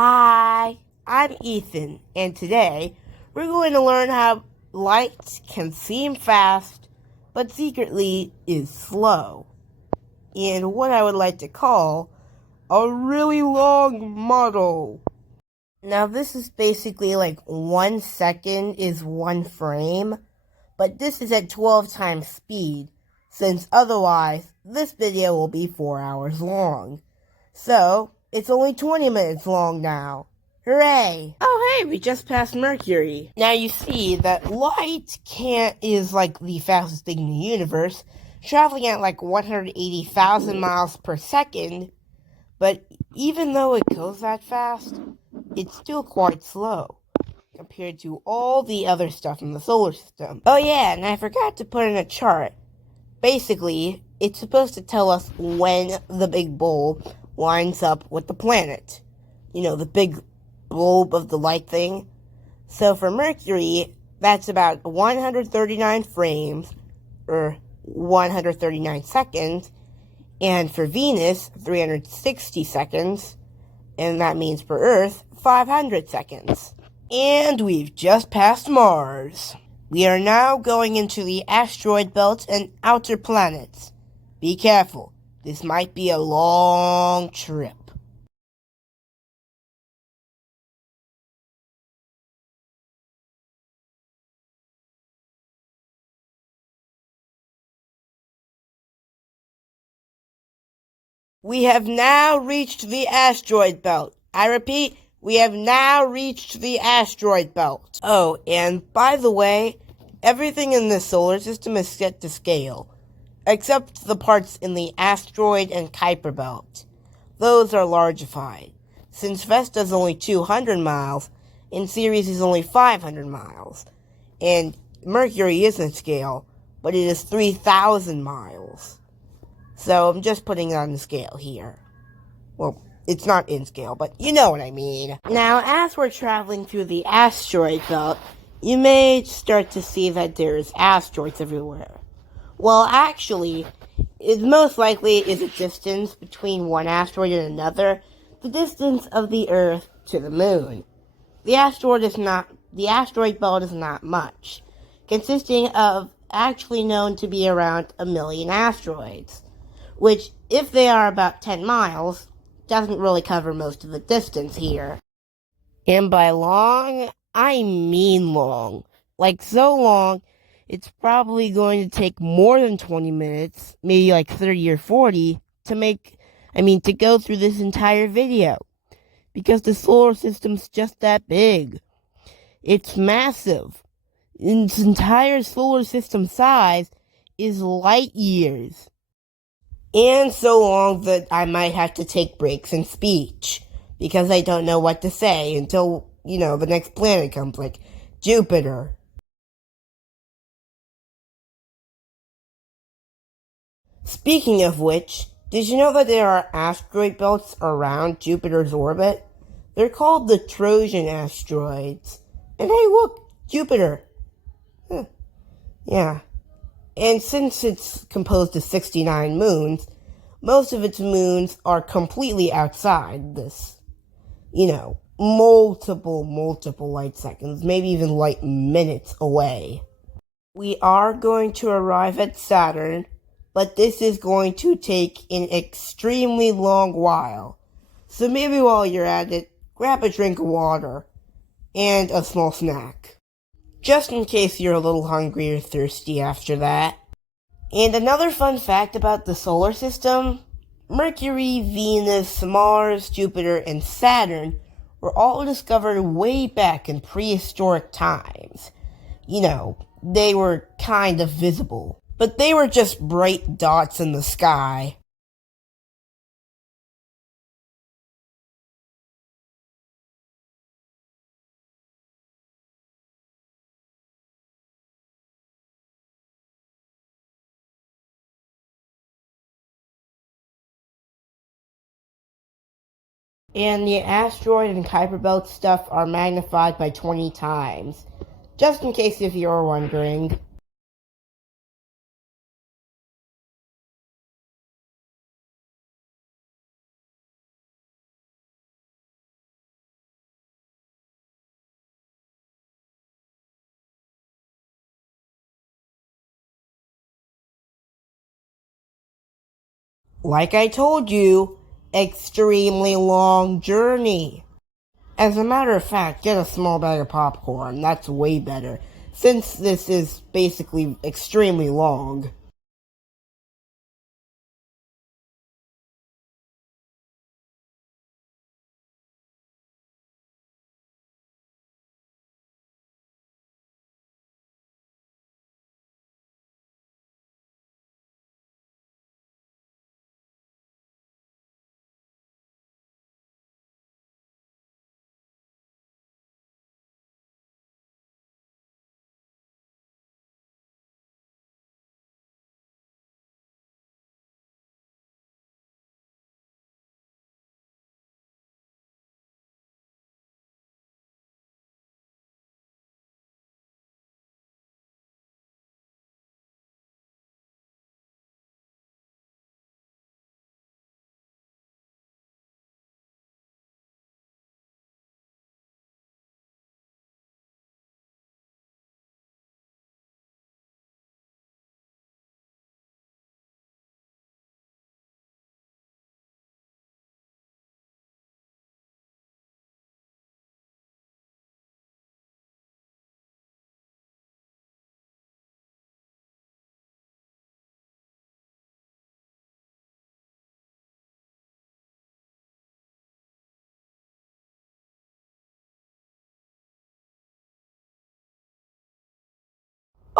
Hi, I'm Ethan, and today we're going to learn how light can seem fast, but secretly is slow, in what I would like to call a really long model. Now, this is basically like 1 second is one frame, but this is at 12 times speed, since otherwise this video will be 4 hours long. So, it's only 20 minutes long now. Hooray! Oh hey, we just passed Mercury. Now you see that light is like the fastest thing in the universe, traveling at like 180,000 miles per second, but even though it goes that fast, it's still quite slow compared to all the other stuff in the solar system. Oh yeah, and I forgot to put in a chart. Basically, it's supposed to tell us when the big bulb lines up with the planet. You know, the big bulb of the light thing. So for Mercury, that's about 139 frames, or 139 seconds. And for Venus, 360 seconds. And that means for Earth, 500 seconds. And we've just passed Mars. We are now going into the asteroid belt and outer planets. Be careful, this might be a long trip. We have now reached the asteroid belt. I repeat, we have now reached the asteroid belt. Oh, and by the way, everything in the solar system is set to scale, except the parts in the asteroid and Kuiper belt. Those are largified. Since Vesta is only 200 miles, and Ceres is only 500 miles, and Mercury isn't scale, but it is 3,000 miles. So I'm just putting it on the scale here. Well, it's not in scale, but you know what I mean. Now, as we're traveling through the asteroid belt, you may start to see that there's asteroids everywhere. Well, actually, it most likely is a distance between one asteroid and another, the distance of the Earth to the Moon. The asteroid belt is not much, consisting of actually known to be around 1,000,000 asteroids, which, if they are about 10 miles, doesn't really cover most of the distance here. And by long, I mean long. Like so long, it's probably going to take more than 20 minutes, maybe like 30 or 40, to go through this entire video. Because the solar system's just that big. It's massive. Its entire solar system size is light years. And so long that I might have to take breaks in speech. Because I don't know what to say until, the next planet comes, like Jupiter. Speaking of which, did you know that there are asteroid belts around Jupiter's orbit? They're called the Trojan asteroids. And hey, look, Jupiter. Huh. Yeah. And since it's composed of 69 moons, most of its moons are completely outside this, multiple light seconds, maybe even light minutes away. We are going to arrive at Saturn, but this is going to take an extremely long while. So maybe while you're at it, grab a drink of water and a small snack. Just in case you're a little hungry or thirsty after that. And another fun fact about the solar system, Mercury, Venus, Mars, Jupiter, and Saturn were all discovered way back in prehistoric times. They were kind of visible, but they were just bright dots in the sky. And the asteroid and Kuiper belt stuff are magnified by 20 times. Just in case if you're wondering. Like I told you, extremely long journey. As a matter of fact, get a small bag of popcorn. That's way better, since this is basically extremely long.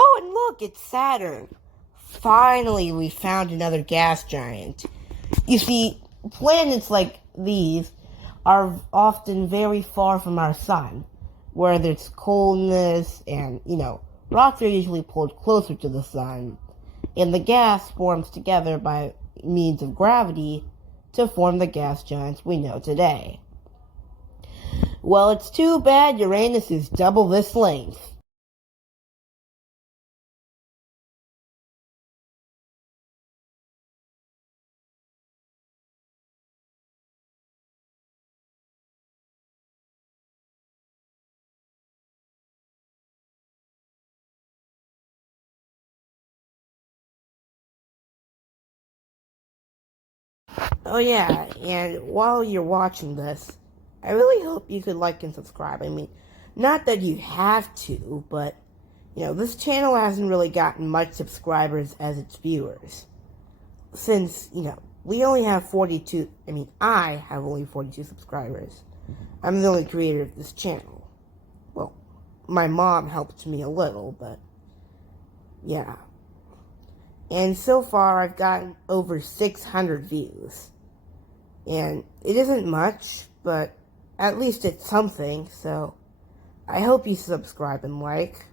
Oh, and look, it's Saturn. Finally, we found another gas giant. You see, planets like these are often very far from our sun, where there's coldness and, rocks are usually pulled closer to the sun, and the gas forms together by means of gravity to form the gas giants we know today. Well, it's too bad Uranus is double this length. Oh yeah, and while you're watching this, I really hope you could like and subscribe. I mean, not that you have to, but this channel hasn't really gotten much subscribers as its viewers. Since, we only have 42, I have only 42 subscribers. I'm the only creator of this channel. Well, my mom helped me a little, but yeah. And so far, I've gotten over 600 views. And it isn't much, but at least it's something, so I hope you subscribe and like.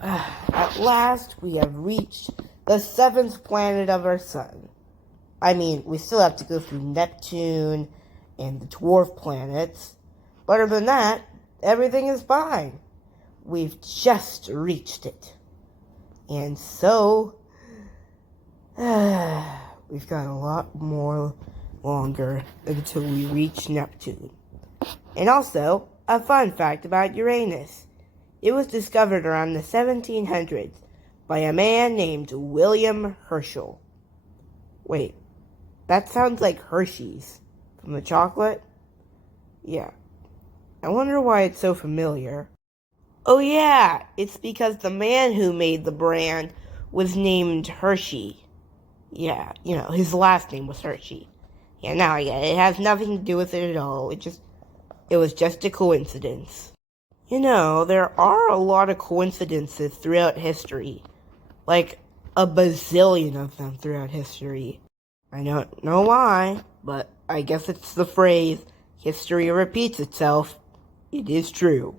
At last, we have reached the seventh planet of our sun. I mean, we still have to go through Neptune and the dwarf planets. But other than that, everything is fine. We've just reached it. And so, we've got a lot more longer until we reach Neptune. And also, a fun fact about Uranus. It was discovered around the 1700s by a man named William Herschel. Wait, that sounds like Hershey's from the chocolate? Yeah. I wonder why it's so familiar. Oh yeah, it's because the man who made the brand was named Hershey. Yeah, his last name was Hershey. Yeah, now I get it. It has nothing to do with it at all. It was just a coincidence. There are a lot of coincidences throughout history. Like a bazillion of them throughout history. I don't know why, but I guess it's the phrase, history repeats itself. It is true.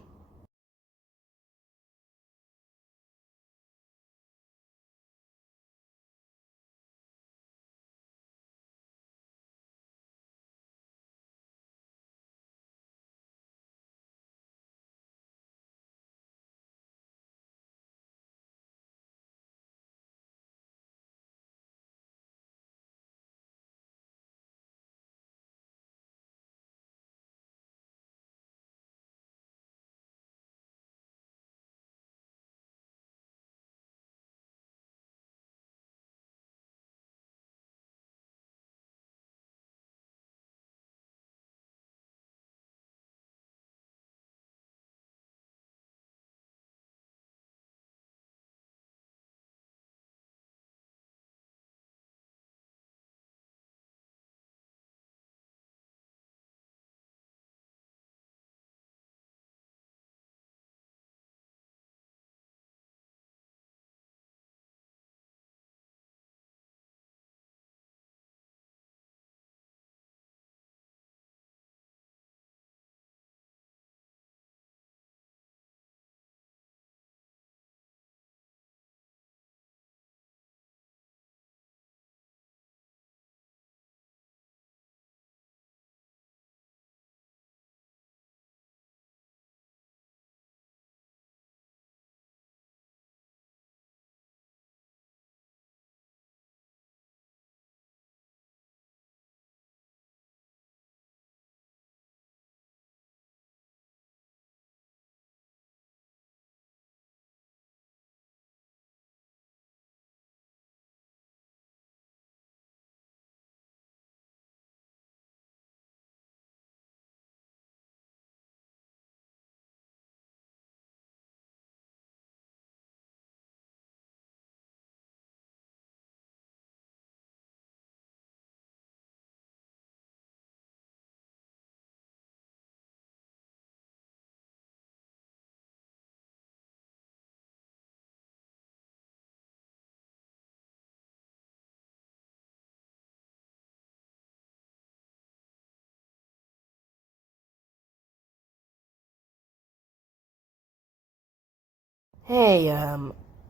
Hey,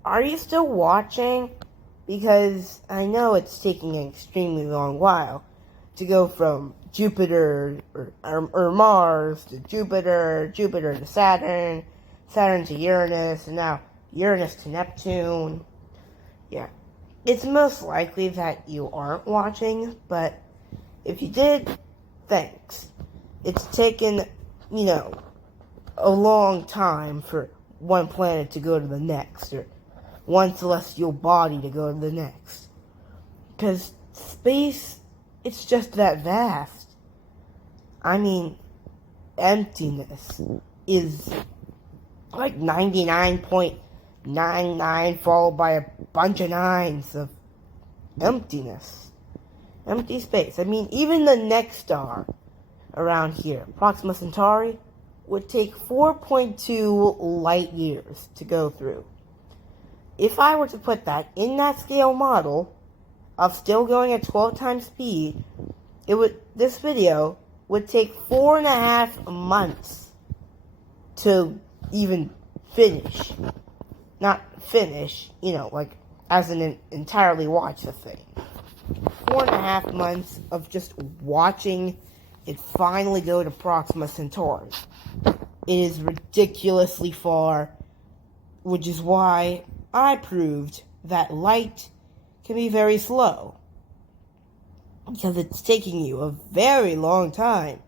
are you still watching? Because I know it's taking an extremely long while to go from Jupiter or Mars to Jupiter, Jupiter to Saturn, Saturn to Uranus, and now Uranus to Neptune. Yeah, it's most likely that you aren't watching, but if you did, thanks. It's taken, you know, a long time for one planet to go to the next, or one celestial body to go to the next. Because space, it's just that vast. I mean, emptiness is like 99.99 followed by a bunch of nines of emptiness. Empty space. I mean, even the next star around here, Proxima Centauri, would take 4.2 light years to go through. If I were to put that in that scale model of still going at 12 times speed, this video would take 4.5 months to even finish. Not finish, like as in entirely watch the thing. 4.5 months of just watching it finally go to Proxima Centauri. It is ridiculously far, which is why I proved that light can be very slow. Because it's taking you a very long time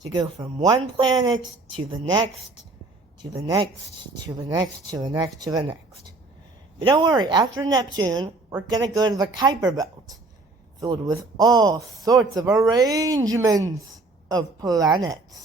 to go from one planet to the next, to the next, to the next, to the next, to the next. But don't worry, after Neptune, we're gonna go to the Kuiper Belt, filled with all sorts of arrangements of planets.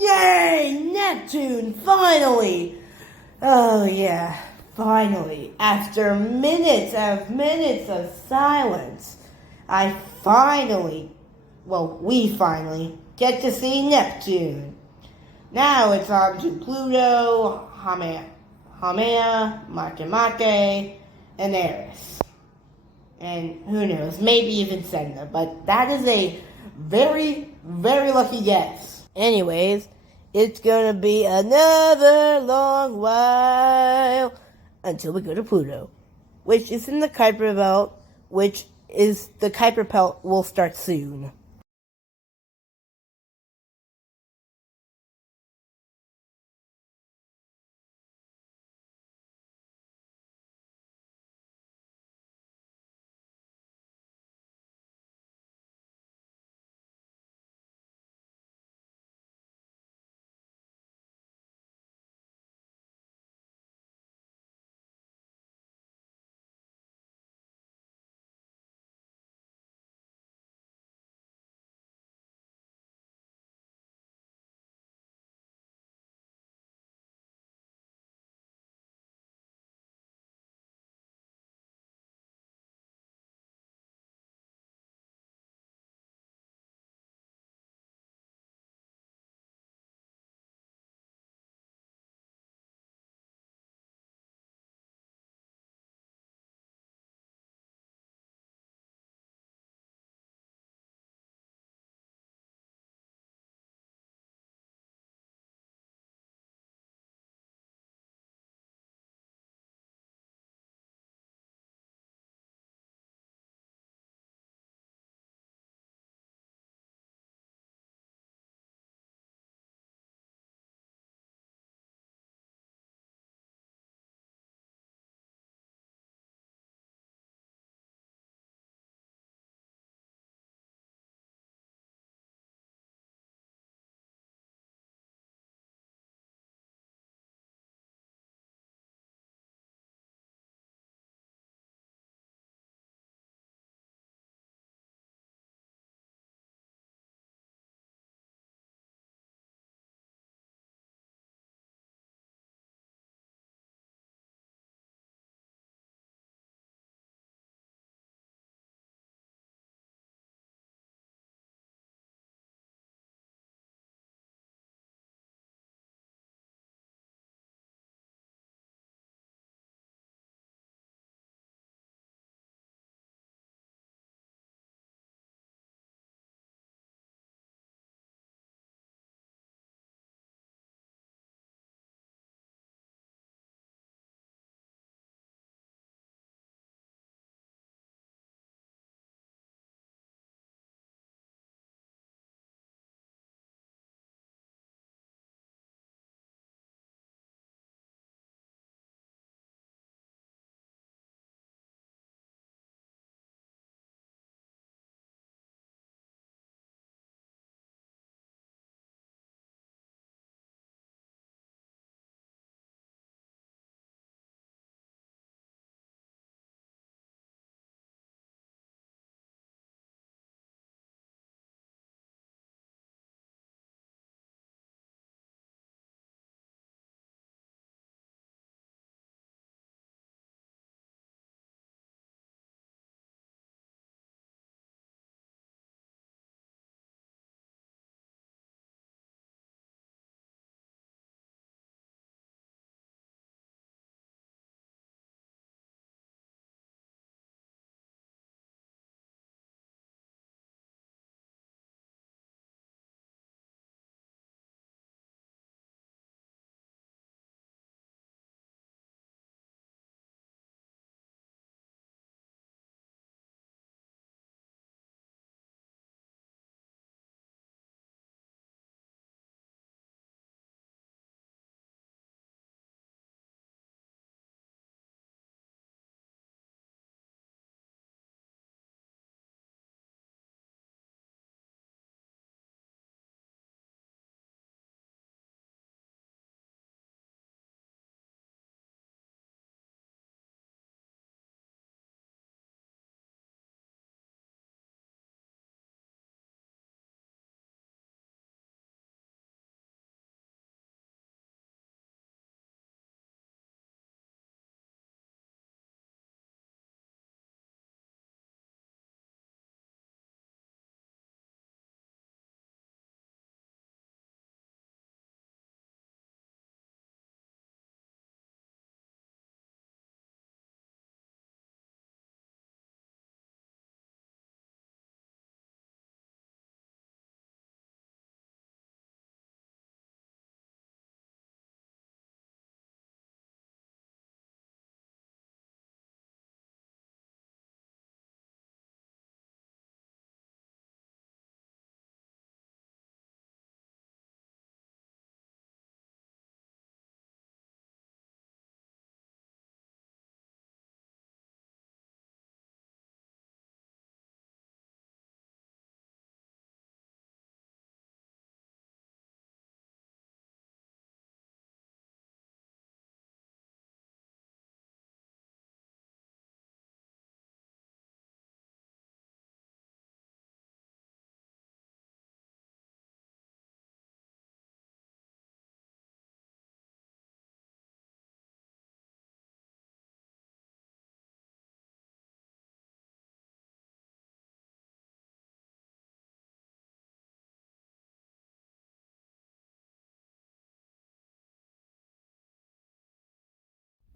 Yay! Neptune, finally! Oh yeah, finally. After minutes of silence, we finally get to see Neptune. Now it's on to Pluto, Haumea, Makemake, and Eris. And who knows, maybe even Sedna, but that is a very, very lucky guess. Anyways, it's gonna be another long while until we go to Pluto, which is in the Kuiper Belt, which is the Kuiper Belt will start soon.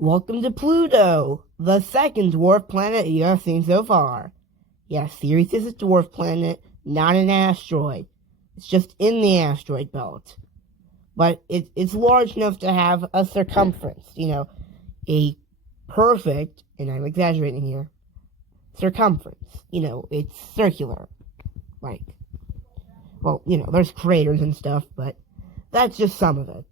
Welcome to Pluto, the second dwarf planet you have seen so far. Yes, Ceres is a dwarf planet, not an asteroid. It's just in the asteroid belt. But it's large enough to have a circumference, a perfect, and I'm exaggerating here, circumference. It's circular. Like, well, there's craters and stuff, but that's just some of it.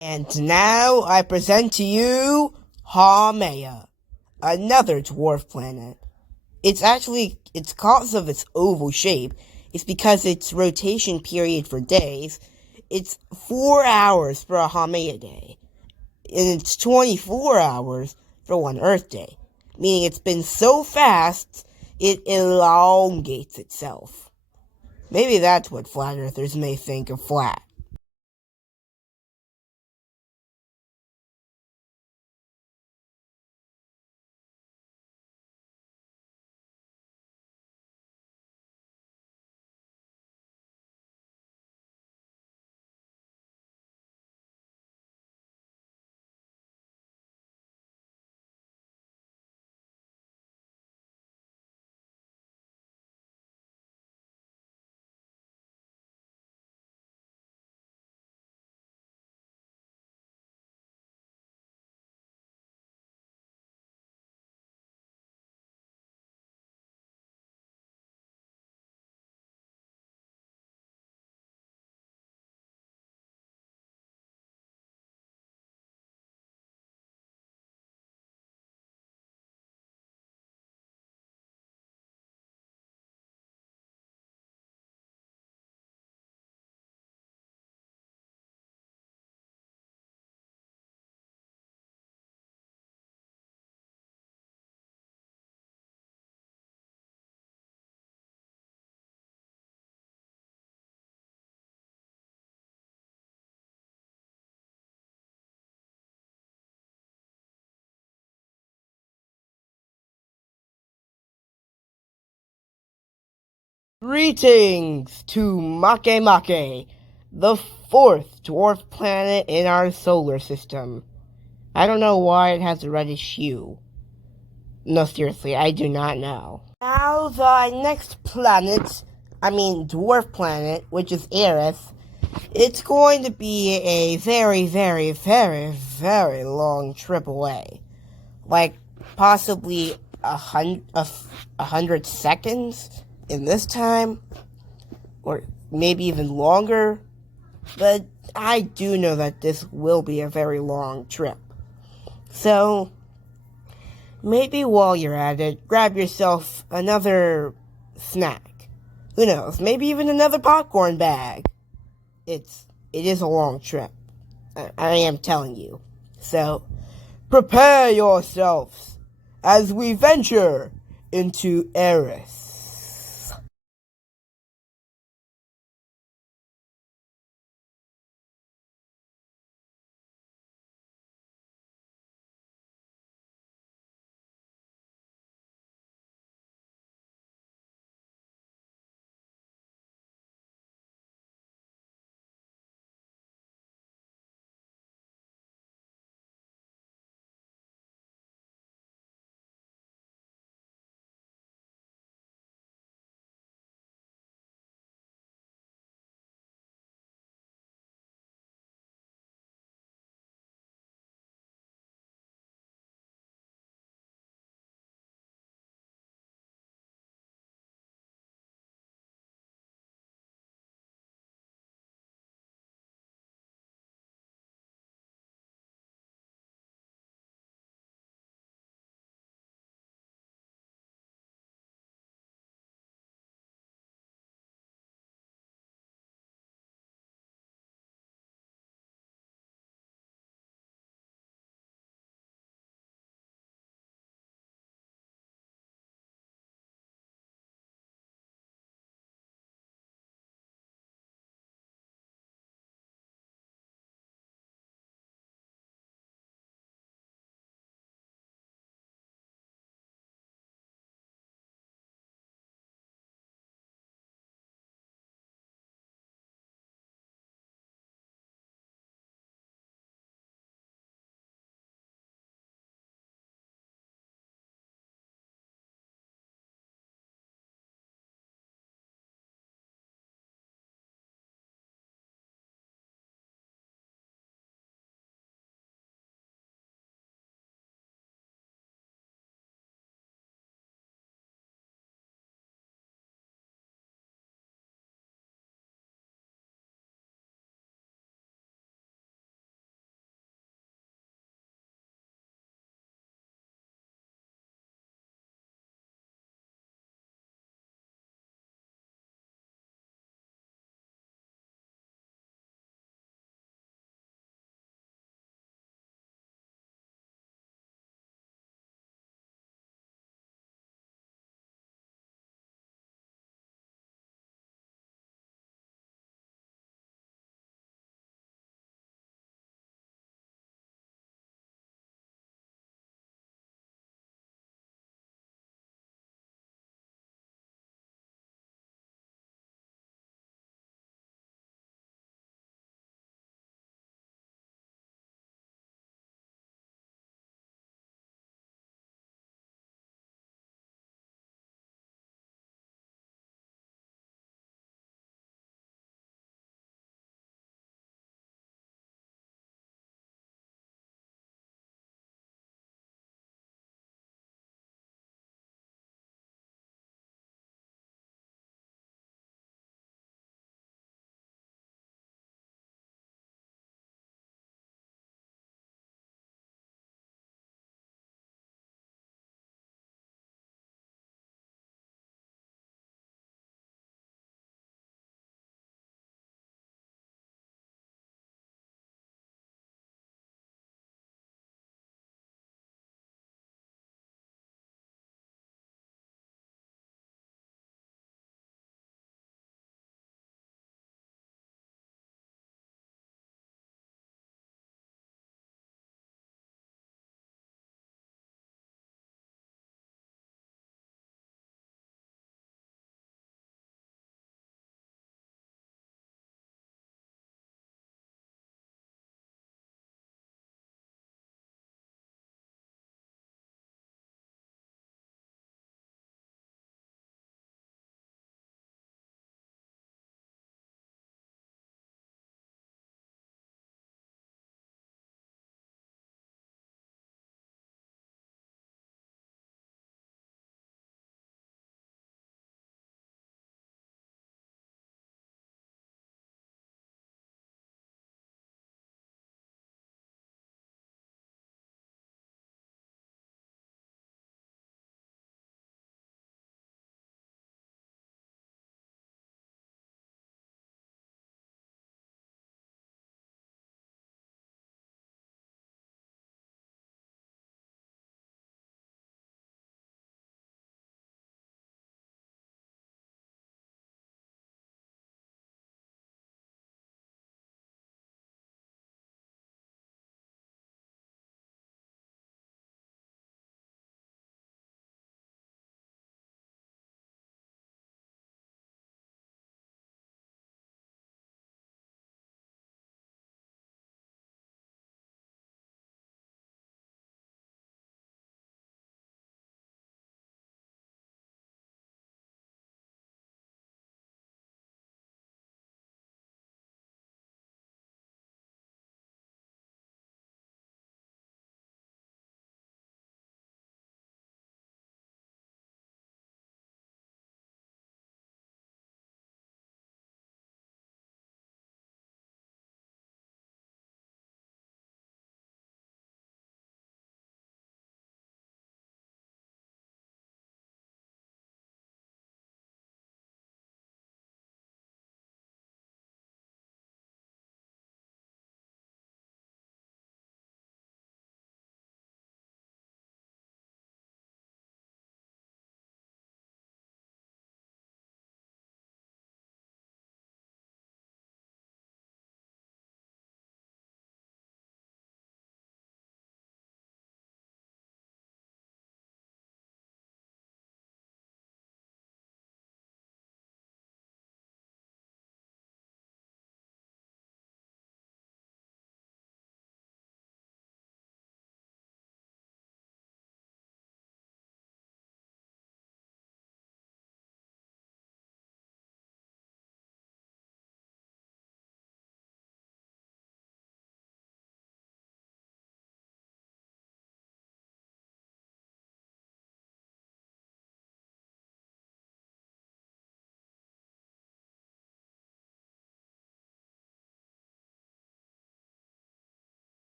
And now I present to you Haumea, another dwarf planet. It's cause of its oval shape. It's because its rotation period for days, it's 4 hours for a Haumea day, and it's 24 hours for one Earth day, meaning it's been so fast, it elongates itself. Maybe that's what flat earthers may think of flat. Greetings to Makemake, the fourth dwarf planet in our solar system. I don't know why it has a reddish hue. No, seriously, I do not know. Now, the next dwarf planet, which is Eris, it's going to be a very, very, very, very long trip away. Like, possibly 100 seconds in this time, or maybe even longer. But I do know that this will be a very long trip. So, maybe while you're at it, grab yourself another snack. Who knows? Maybe even another popcorn bag. It is a long trip. I am telling you. So, prepare yourselves as we venture into Eris.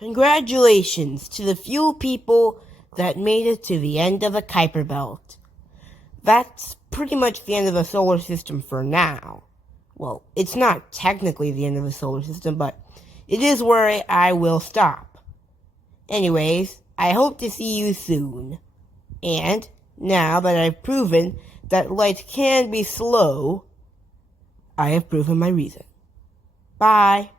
Congratulations to the few people that made it to the end of the Kuiper Belt. That's pretty much the end of the solar system for now. Well, it's not technically the end of the solar system, but it is where I will stop. Anyways, I hope to see you soon. And now that I've proven that light can be slow, I have proven my reason. Bye.